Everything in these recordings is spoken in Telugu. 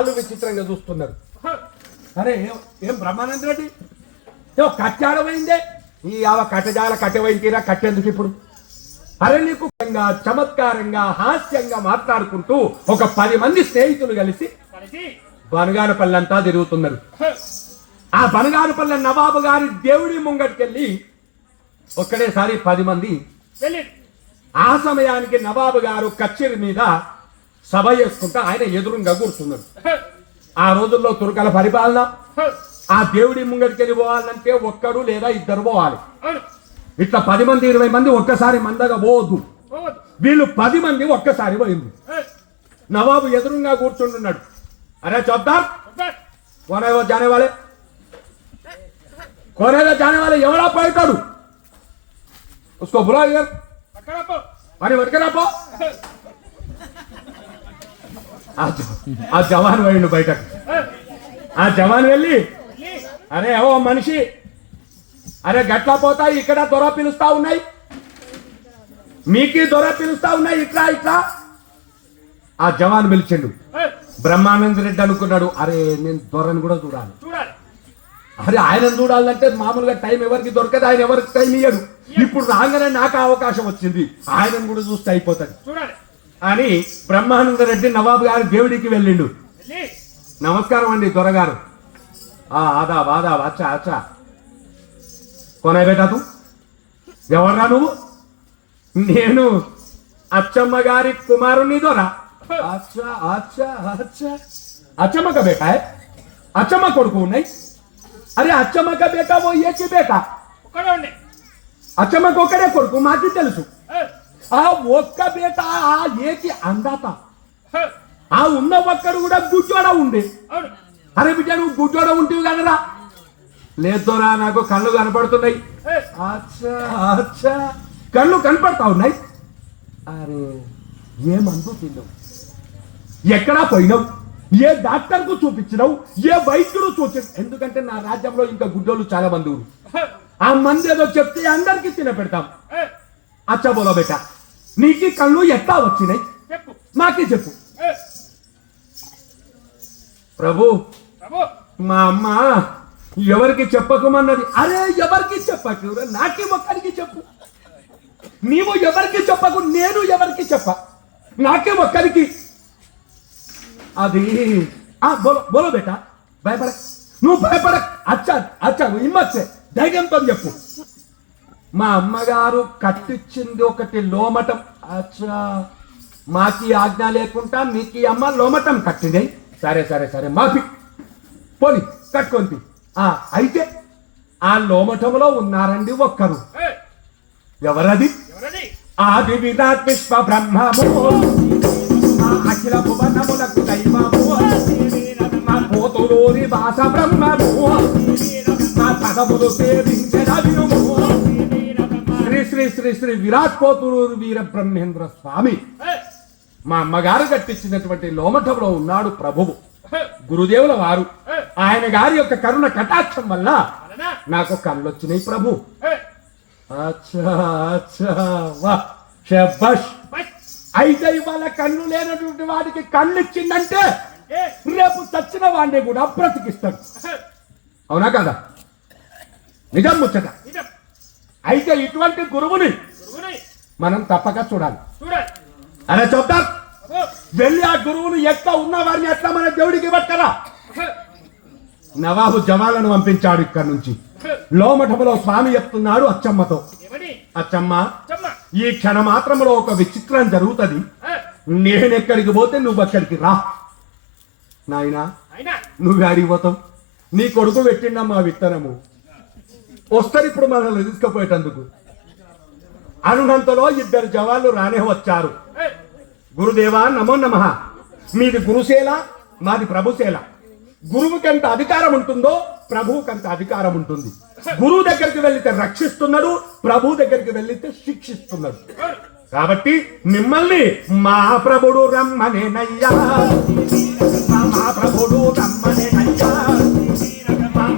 వాళ్ళు విచిత్రంగా చూస్తున్నారు. అరే ఏం బ్రహ్మానంద రెడ్డి కట్టాడమైందే ఈ కట్టజాల కట్టెవైన తీరా కట్టేందుకు ఇప్పుడు? అరే నీకు చమత్కారంగా హాస్యంగా మాట్లాడుకుంటూ ఒక 10 మంది స్నేహితులు కలిసి బనగానపల్లి అంతా తిరుగుతున్నారు. ఆ బనగానపల్లి నవాబు గారి దేవుడి ముంగటికెళ్ళి ఒక్కడేసారి 10 మంది. ఆ సమయానికి నవాబు గారు కచ్చేరి మీద సభ చేసుకుంటా ఆయన ఎదురుగా కూర్చున్నారు. ఆ రోజుల్లో తురకల పరిపాలన. ఆ దేవుడి ముంగటికెళ్ళి పోవాలంటే ఒక్కడు లేదా ఇద్దరు పోవాలి. ఇట్లా 10 మంది 20 మంది ఒక్కసారి మందగా పోవద్దు. వీళ్ళు 10 మంది ఒక్కసారి పోయింది. నవాబు ఎదురుగా కూర్చుంటున్నాడు. అరే చౌద్దార్ కోనేగా జానే వాले ఎవడా పోయితాడు उसको बुला यार अरे వడకరాపో. ఆ జవాన్ వెళ్ళి బయటకు. ఆ జవాన్ వెళ్ళి అరే ఓ మనిషి అరే గట్లా పోతాయి ఇక్కడ దొర పిలుస్తా ఉన్నాయి మీకి దొర పిలుస్తా ఉన్నాయి ఇట్లా ఇట్లా. ఆ జవాన్ పిలిచిండు. బ్రహ్మానంద రెడ్డి అనుకున్నాడు అరే నేను దొరని కూడా చూడాలి. అరే ఆయన చూడాలంటే మామూలుగా టైం ఎవరికి దొరకదు, ఆయన ఎవరికి టైం ఇయ్యడు. ఇప్పుడు రాగానే నాకు అవకాశం వచ్చింది, ఆయనను కూడా చూస్తే అయిపోతుంది అని బ్రహ్మానంద రెడ్డి నవాబు గారి దేవుడికి వెళ్ళిండు. నమస్కారం అండి దొరగారు. ఆదాబ్ ఆదాబ్ అచ్చా అచ్చా కొనే బేటా తూ ఎవర్రా నువ్వు? నేను అచ్చమ్మ గారి కుమారుని దొర. అచ్చా అచ్చా అచ్చా అచ్చమ్మ కా బేటా హై? అచ్చమ్మ కొడుకు ఉన్నాయి. అరే అచ్చమ్మ కా బేటా ఓ ఏకి బేటా అచ్చమ్మకు ఒక్కడే కొడుకు మాకు తెలుసు. ఆ ఒక్క బేట ఆ ఏకి అందాత ఆ ఉన్న ఒక్కడు కూడా గుడ్డోడ ఉండే. అరే బిడ్డ నువ్వు గుడ్డోడ ఉంటివి కదరా? లేదోరా నాకు కళ్ళు కనపడుతున్నాయి. అచ్చా అచ్చా కళ్ళు కనపడతా ఉన్నాయి. అరే ఏ మందు తిన్నావు? ఎక్కడా పోయినావు? ఏ డాక్టర్ కు చూపించినావు? ఏ వైద్యుడు చూపించ? ఎందుకంటే నా రాజ్యంలో ఇంకా గుడ్డోళ్ళు చాలా మంది ఉన్నారు. ఆ మంది ఏదో చెప్తే అందరికి తినపెడతాం. అచ్చా బోలో బేటా నీకు కళ్ళు ఎట్లా వచ్చినాయి మాకే చెప్పు. ప్రభు మా అమ్మ ఎవరికి చెప్పకమన్నది. అరే ఎవరికి చెప్పకు, నాకే ఒక్కడికి చెప్పు. నీవు ఎవరికి చెప్పకు, నేను ఎవరికి చెప్ప, నాకే ఒక్కడికి. అది బోలో బోలో బేటా భయపడ, నువ్వు భయపడ. అచ్చా అచ్చా హిమ్మచ్చే ధైర్యంతో చెప్పు. మా అమ్మగారు కట్టించింది ఒకటి లోమటం. అచ్చా మాకి ఆజ్ఞ లేకుండా మీకు అమ్మ లోమటం కట్టింది. సరే సరే సరే మాఫీ పోని కట్టుకుంది. అయితే ఆ లోమటంలో ఉన్నారండి ఒక్కరు. ఎవరది? ఆది విరాట్ విశ్వ బ్రహ్మము అఖిల భువనములకు దైవము మా పోతులూరి వాస బ్రహ్మము పదములు సేవించిన వినుము శ్రీ శ్రీ శ్రీ శ్రీ విరాట్ పోతులూరు వీర బ్రహ్మేంద్ర స్వామి. మా అమ్మగారు కట్టించినటువంటి లోమఠంలో ఉన్నాడు ప్రభువు గురుదేవుల వారు. ఆయన గారి యొక్క కరుణ కటాక్షం వల్ల నాకు కళ్ళు వచ్చినాయి ప్రభు. అచ్చా అచ్చా వా శభాష్. అయితే ఇవాళ కళ్ళు లేనటువంటి వాడికి కళ్ళు ఇచ్చిందంటే రేపు చచ్చిన వాడిని కూడా బ్రతికిస్తాడు. అవునా కదా? నిజం ముచ్చట. అయితే ఇటువంటి గురువుని మనం తప్పక చూడాలి. అరే చెప్తారు వెళ్ళి ఆ గురువును ఎట్లా ఉన్న వారిని ఎట్లా మన దేవుడికి పట్టుకరా. నవాబు జవాలను పంపించాడు. ఇక్కడ నుంచి లోమఠములో స్వామి చెప్తున్నాడు అచ్చమ్మతో. అచ్చమ్మ ఈ క్షణ మాత్రంలో ఒక విచిత్రం జరుగుతుంది. నేనెక్కడికి పోతే నువ్వు అక్కడికి రా. నాయనా నువ్వు అడిగిపోతావు. నీ కొడుకు పెట్టిండమ్మా విత్తనము వస్తారు ఇప్పుడు మనల్ని తీసుకుపోయేటందుకు. అనునంతలో 2 జవాన్లు రానే వచ్చారు. గురుదేవా నమో నమః. మీది గురుశేల, మాది ప్రభుశేల. గురువుకి ఎంత అధికారం ఉంటుందో ప్రభువుకి అంత అధికారం ఉంటుంది. గురువు దగ్గరికి వెళ్తే రక్షిస్తున్నాడు, ప్రభు దగ్గరికి వెళ్తే శిక్షిస్తున్నాడు. కాబట్టి మిమ్మల్ని మా ప్రభుడు రమ్మనేనయ్యా, మా ప్రభుడు రమ్మనేనయ్యా,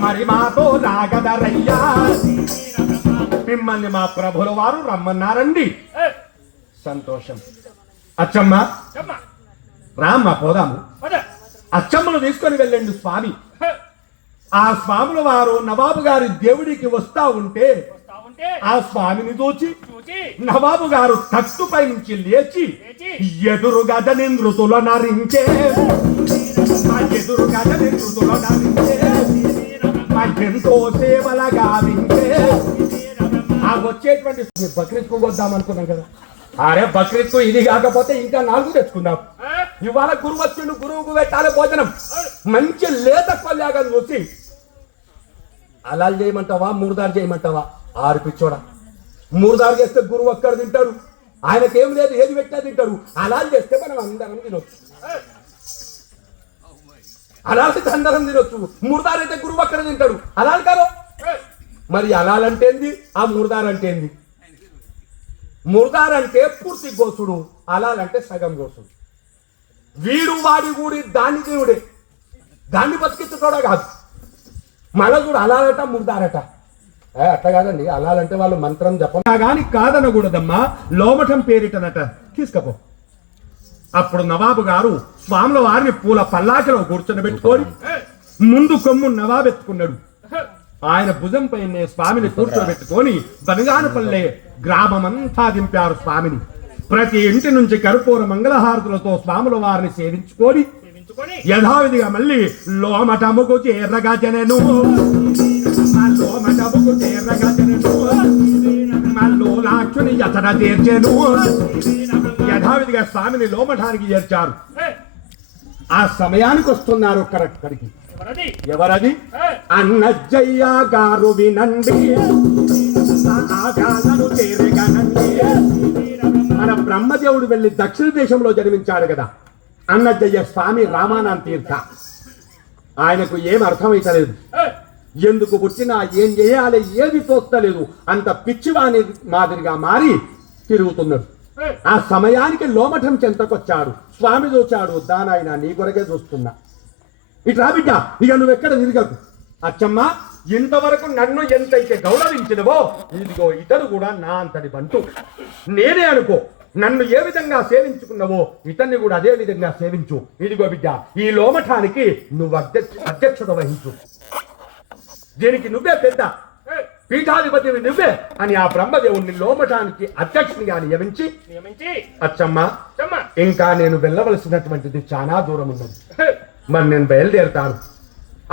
మరి మాతో రాగదరయ్యా. మిమ్మల్ని మా ప్రభుల వారు రమ్మన్నారండి. సంతోషం. అచ్చమ్మ రామ్మ పోదాము. అచ్చమ్మను తీసుకొని వెళ్ళండి స్వామి. ఆ స్వాముల వారు నవాబు గారి దేవుడికి వస్తా ఉంటే ఆ స్వామిని చూచి నవాబు గారు తట్టుపై నుంచి లేచి ఎదురుగా నృతుల నరించే, ఎదురుగా నృతుల నరించే, ఎంతో సేవల గావించే. ఆ వచ్చేటువంటి బక్రీద్కు వద్దాం అనుకున్నాం కదా, అరే బక్రీద్కు ఇది కాకపోతే ఇంకా 4 తెచ్చుకుందాం. ఇవాళ గురువు వచ్చిండు, గురువుకు పెట్టాలి భోజనం. మంచి లేత పల్లాగా చూసి అలాల్ చేయమంటావా మూడుదారు చేయమంటావా? 6 పిచ్చోడా. మూడుదారు చేస్తే గురువు ఒక్కడు తింటాడు, ఆయనకేం లేదు, ఏది పెట్టినా తింటాడు. అలాల్ చేస్తే మనం అందరం తినొచ్చు, అలాల్ అయితే అందరం తినొచ్చు. మూడుదారు అయితే గురువు ఒక్కడ తింటాడు, అలాల్ కాదు. మరి అలాల్ అంటే ఏంది, ఆ మూడుదారు అంటే ఏంది? మూడుదారు అంటే పూర్తి గోసుడు, అలాల్ అంటే సగం గోసుడు. వీడు వాడి కూడి దాన్ని తినుడే, దాన్ని బతికించుకోవడా కాదు. మళ్ళా చూడు అలాలట మూడుదారట. అట్లా కాదండి, అలాలంటే వాళ్ళు మంత్రం జపం కానీ కాదనకూడదమ్మా. లోమఠం పేరిటనట తీసుకపో. అప్పుడు నవాబు గారు స్వాముల వారిని పూల పల్లాకిలో కూర్చొని ముందు కొమ్ము నవాబు ఎత్తుకున్నాడు. ఆయన భుజం పైనే స్వామిని కూర్చోబెట్టుకొని బనగానపల్లె గ్రామమంతా దింపారు స్వామిని. ప్రతి ఇంటి నుంచి కర్పూర మంగళహారతులతో స్వాముల వారిని సేవించుకొని యథావిధిగా మళ్ళీ లోమటముకు చేరగా జనను, లోమటముకు చేరగా జనను, లోలాక్షుని యతన చేర్చెను. యథావిధిగా స్వామిని లోమఠానికి చేర్చారు. ఆ సమయానికి వస్తున్నారు కరెక్ట్కి. ఎవరది? అన్నజ్జయ్య గారు వినండి, ఆగాలను చేరగనండి. మన బ్రహ్మదేవుడు వెళ్ళి దక్షిణ దేశంలో జన్మించాడు కదా అన్నజ్జయ్య స్వామి రామానంద తీర్థ. ఆయనకు ఏం అర్థమైతలేదు, ఎందుకు పుట్టినా ఏం చేయాలి ఏది తోస్తలేదు. అంత పిచ్చివాని మాదిరిగా మారి తిరుగుతున్నాడు. ఆ సమయానికి లోమఠం చెంతకొచ్చాడు. స్వామి చూచాడు, దానాయన నీ కొరకే చూస్తున్నా, ఇట్లా బిడ్డ ఇక నువ్వెక్కడ తిరగకు. అచ్చమ్మ ఇంతవరకు నన్ను ఎంతైతే గౌరవించినవో ఇదిగో ఇతడు కూడా నా అంతటి బంటు. నేనే అనుకో, నన్ను ఏ విధంగా సేవించుకున్నావో ఇతన్ని కూడా అదే విధంగా సేవించు. ఇదిగో బిడ్డ ఈ లోమఠానికి నువ్వు అధ్యక్షత వహించు, దీనికి నువ్వే పెద్ద పీఠాధిపతివి నువ్వే అని ఆ బ్రహ్మదేవుణ్ణి లోమఠానికి అధ్యక్షునిగా నియమించి, అచ్చమ్మ ఇంకా నేను వెళ్ళవలసినటువంటిది చాలా దూరం ఉన్నది, మరి నేను బయలుదేరుతాను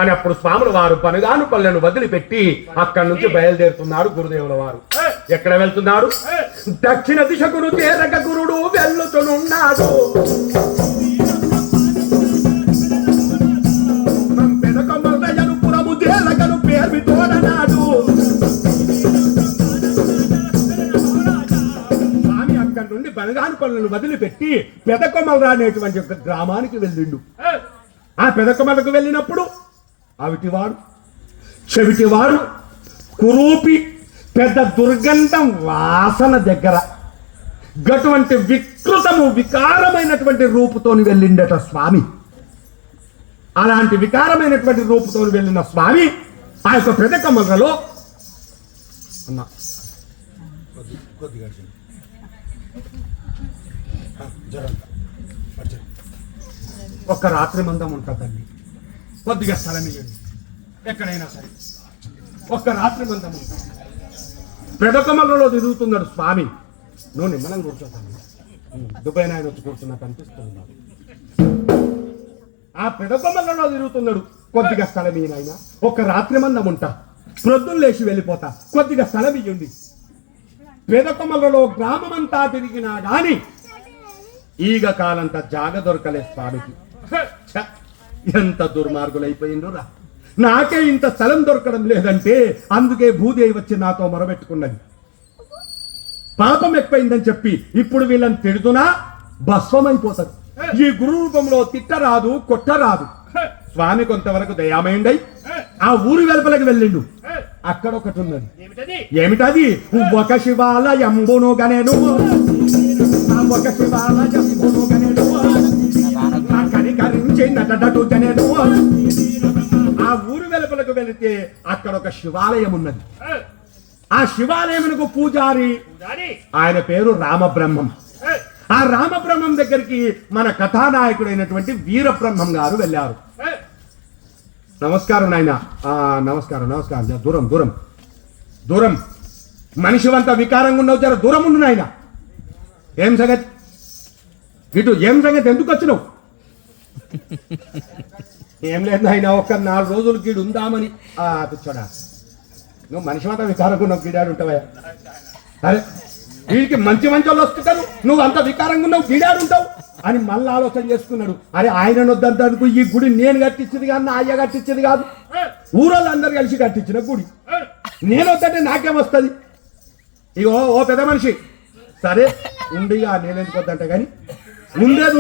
అని అప్పుడు స్వాముల వారు పనుగానుపల్లెను వదిలిపెట్టి అక్కడి నుంచి బయలుదేరుతున్నారు గురుదేవుల వారు. ఎక్కడ వెళ్తున్నారు? దక్షిణ దిశకును చేరక గురుడు వెళ్ళుతున్నాడు. స్వామి అక్కడి నుండి బనగానుపల్లెను వదిలిపెట్టి పెదకొమలరా అనేటువంటి ఒక గ్రామానికి వెళ్ళిండు. ఆ పెదకొమలకు వెళ్ళినప్పుడు అవిటివాడు చెవిటివాడు కురూపి పెద్ద దుర్గంధం వాసన దగ్గర గటువంటి వికృతము వికారమైనటువంటి రూపుతోని వెళ్ళిండట స్వామి. అలాంటి వికారమైనటువంటి రూపుతోని వెళ్ళిన స్వామి ఆ యొక్క పెదకొమలలో ఒక్క రాత్రి మందం ఉంటుందండి, కొద్దిగా స్థలం ఇవ్వండి, ఎక్కడైనా సరే ఒక్క రాత్రి మందం ఉంటుంది. పెదకొమలలో తిరుగుతున్నాడు స్వామి. నువ్వు నిమ్మలం కూర్చోతాను, దుబాయ్ నాయన వచ్చి కూర్చున్నట్టు అనిపిస్తున్నాడు. ఆ పెదకొమలలో తిరుగుతున్నాడు. కొద్దిగా స్థలం ఈయన, ఒక్క రాత్రి మందం ఉంటా, ప్రొద్దులు లేచి వెళ్ళిపోతా, కొద్దిగా స్థలం ఇయ్యండి. పెదకొమలలో గ్రామమంతా తిరిగినా గాని ఈగ కాలంత జాగ దొరకలే స్వామికి. ఎంత దుర్మార్గులైపోయిండ్రురా, నాకే ఇంత స్థలం దొరకడం లేదంటే అందుకే భూదేవి వచ్చి నాతో మొరబెట్టుకున్నది. పాపం ఎక్కువైందని చెప్పి ఇప్పుడు వీళ్ళని తిడుతున్నా భస్వమైపోతారు. ఈ గురు రూపంలో తిట్టరాదు కొట్టరాదు. స్వామి కొంతవరకు దయామయండై ఆ ఊరి వెలుపలకి వెళ్ళిండు. అక్కడ ఒకటి ఉన్నది. ఏమిటది? ఒక శివాలయంబును గనెను, ఒక శివాలయంబును గనెను, కనికరించి నటడటు గనెను. ఆ ఊరి వెలుపలకు వెళితే అక్కడ ఒక శివాలయం ఉన్నది. ఆ శివాలయమునకు పూజారి, ఆయన పేరు రామబ్రహ్మం. ఆ రామబ్రహ్మం దగ్గరికి మన కథానాయకుడైనటువంటి వీరబ్రహ్మం గారు వెళ్ళారు. నమస్కారం నాయన. నమస్కారం నమస్కారం. దూరం దూరం దూరం. మనిషివంతా వికారంగా ఉన్నావు, జర దూరం ఉండు నాయన. ఏం సంగతి ఇటు, ఏం సంగతి, ఎందుకు వచ్చినావు? ఏం లేదు నాయన, ఒక్క 4 రోజులు గీడు ఉందామని. కూర్చోడా, నువ్వు మనిషివంతా వికారంగా ఉన్నావు, గీడాడు ఉంటావా? అరే వీడికి మంచి మంచి వాళ్ళు వస్తుంటారు, నువ్వు అంత వికారంగా ఉన్నావు, గీడాడు ఉంటావు అని మళ్ళీ ఆలోచన చేసుకున్నాడు. అరే ఆయన వద్దంతకు ఈ గుడి నేను కట్టించింది కాదు, నా అయ్య కట్టించింది కాదు, ఊరోళ్ళు అందరు కలిసి కట్టించిన గుడి. నేను వద్దంటే నాకేమొస్తుంది? ఇగో ఓ పెద్ద మనిషి, సరే ఉండిగా నేనెందుకు వద్దంటే కానీ ఉండేది